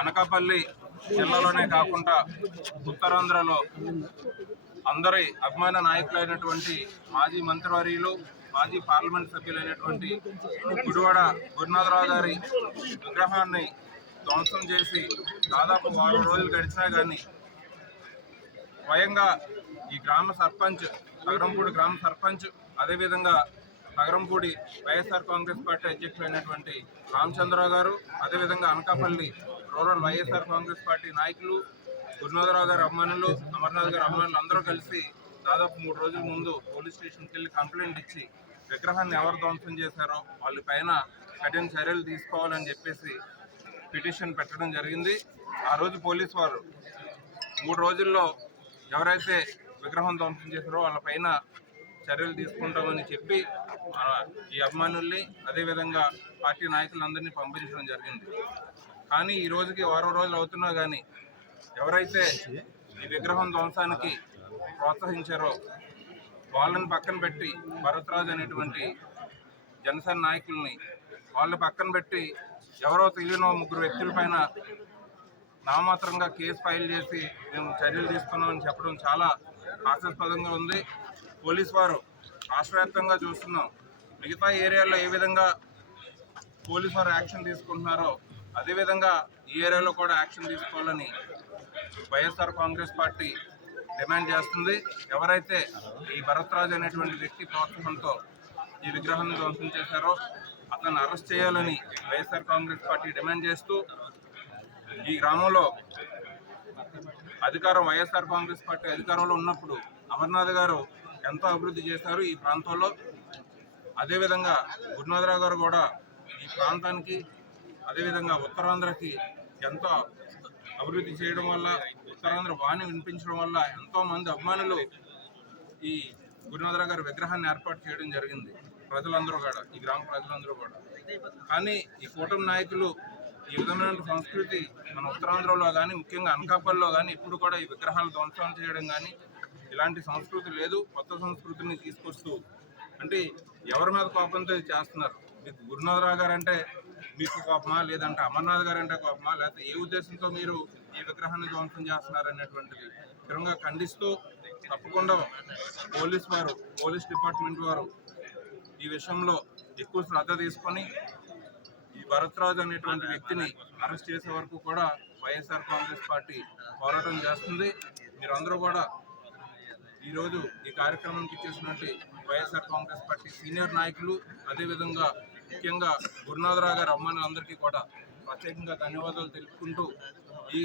అనకాపల్లి జిల్లాలోనే కాకుండా ఉత్తరాంధ్రలో అందరి అభిమాన నాయకులైనటువంటి మాజీ మంత్రివర్యులు మాజీ పార్లమెంట్ సభ్యులైనటువంటి గుడివాడ గురునాథరావు గారి విగ్రహాన్ని ధ్వంసం చేసి దాదాపు 6 రోజులు గడిచినా కానీ స్వయంగా ఈ గ్రామ సర్పంచ్ నగరంపూడి గ్రామ సర్పంచ్ అదేవిధంగా నగరంపూడి వైఎస్ఆర్ కాంగ్రెస్ పార్టీ అధ్యక్షులైనటువంటి రామచంద్రరావు గారు అదేవిధంగా అనకాపల్లి రూరల్ వైఎస్ఆర్ కాంగ్రెస్ పార్టీ నాయకులు గురునాథరావు గారి అభిమానులు అమర్నాథ్ గారి అభిమానులు అందరూ కలిసి దాదాపు 3 రోజుల ముందు పోలీస్ స్టేషన్కి వెళ్ళి కంప్లైంట్ ఇచ్చి విగ్రహాన్ని ఎవరు ధ్వంసం చేశారో వాళ్ళ పైన కఠిన చర్యలు తీసుకోవాలని చెప్పేసి పిటిషన్ పెట్టడం జరిగింది. ఆ రోజు పోలీసు వారు 3 రోజుల్లో ఎవరైతే విగ్రహం ధ్వంసం చేశారో వాళ్ళ పైన చర్యలు తీసుకుంటామని చెప్పి ఈ అభిమానుల్ని అదేవిధంగా పార్టీ నాయకులందరినీ పంపించడం జరిగింది. కానీ ఈ రోజుకి 6 రోజులు అవుతున్నా కానీ ఎవరైతే ఈ విగ్రహం ధ్వంసానికి ప్రోత్సహించారో వాళ్ళని పక్కన పెట్టి భరత్రాజ్ అనేటువంటి జనసేన నాయకుల్ని వాళ్ళని పక్కన పెట్టి ఎవరో తెలియని 3 వ్యక్తులపైన నామాత్రంగా కేసు ఫైల్ చేసి మేము చర్యలు తీసుకున్నామని చెప్పడం చాలా హాస్యాస్పదంగా ఉంది. పోలీసు వారు రాష్ట్ర వ్యాప్తంగా చూస్తున్నాం, మిగతా ఏరియాల్లో ఏ విధంగా పోలీసు వారు యాక్షన్ తీసుకుంటున్నారో అదేవిధంగా ఈ ఏరియాలో కూడా యాక్షన్ తీసుకోవాలని వైఎస్ఆర్ కాంగ్రెస్ పార్టీ డిమాండ్ చేస్తుంది. ఎవరైతే ఈ భరత్రాజ్ అనేటువంటి వ్యక్తి ప్రోత్సాహంతో ఈ విగ్రహాన్ని ధ్వంసం చేశారో అతన్ని అరెస్ట్ చేయాలని వైఎస్ఆర్ కాంగ్రెస్ పార్టీ డిమాండ్ చేస్తూ ఈ గ్రామంలో వైఎస్ఆర్ కాంగ్రెస్ పార్టీ అధికారంలో ఉన్నప్పుడు అమర్నాథ్ గారు ఎంతో అభివృద్ధి చేశారు ఈ ప్రాంతంలో. అదేవిధంగా గురునాథరావు గారు కూడా ఈ ప్రాంతానికి అదేవిధంగా ఉత్తరాంధ్రకి ఎంతో అభివృద్ధి చేయడం వల్ల ఉత్తరాంధ్ర వాణి వినిపించడం వల్ల ఎంతోమంది అభిమానులు ఈ గురునాథరావు గారి విగ్రహాన్ని ఏర్పాటు చేయడం జరిగింది. ప్రజలందరూ కూడా ఈ గ్రామ ప్రజలందరూ కూడా. కానీ ఈ కూటమి నాయకులు ఈ విధమైన సంస్కృతి మన ఉత్తరాంధ్రలో కానీ ముఖ్యంగా అనకాపల్లిలో కానీ ఇప్పుడు కూడా ఈ విగ్రహాలు ధ్వంసం చేయడం కానీ ఇలాంటి సంస్కృతి లేదు. కొత్త సంస్కృతిని తీసుకొస్తూ అంటే ఎవరి మీద కోపంతో చేస్తున్నారు. మీకు గురునాథరావు గారు అంటే మీకు కోపమా, లేదంటే అమర్నాథ్ గారు అంటే కోపమా, లేకపోతే ఏ ఉద్దేశంతో మీరు ఈ విగ్రహాన్ని ధ్వంసం చేస్తున్నారు అనేటువంటిది తీవ్రంగా ఖండిస్తూ తప్పకుండా పోలీస్ డిపార్ట్మెంట్ వారు ఈ విషయంలో ఎక్కువ శ్రద్ధ తీసుకొని ఈ భరత్రాజ్ అనేటువంటి వ్యక్తిని అరెస్ట్ చేసే వరకు కూడా వైఎస్ఆర్ కాంగ్రెస్ పార్టీ పోరాటం చేస్తుంది. మీరందరూ కూడా ఈరోజు ఈ కార్యక్రమానికి ఇచ్చేసినటువంటి వైఎస్ఆర్ కాంగ్రెస్ పార్టీ సీనియర్ నాయకులు అదేవిధంగా ముఖ్యంగా గురునాథరావు గారి అమ్మాయిలందరికీ కూడా ప్రత్యేకంగా ధన్యవాదాలు తెలుపుకుంటూ ఈ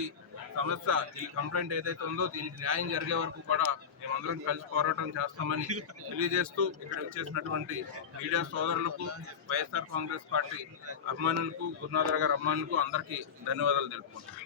సమస్య ఈ కంప్లైంట్ ఏదైతే ఉందో దీనికి న్యాయం జరిగే వరకు కూడా మేమందరం కలిసి పోరాటం చేస్తామని తెలియజేస్తూ ఇక్కడ వచ్చేసినటువంటి మీడియా సోదరులకు వైఎస్ఆర్ కాంగ్రెస్ పార్టీ అభిమానులకు గురునాథరావు గారి అభిమానులకు అందరికీ ధన్యవాదాలు తెలుపుకుంటున్నాం.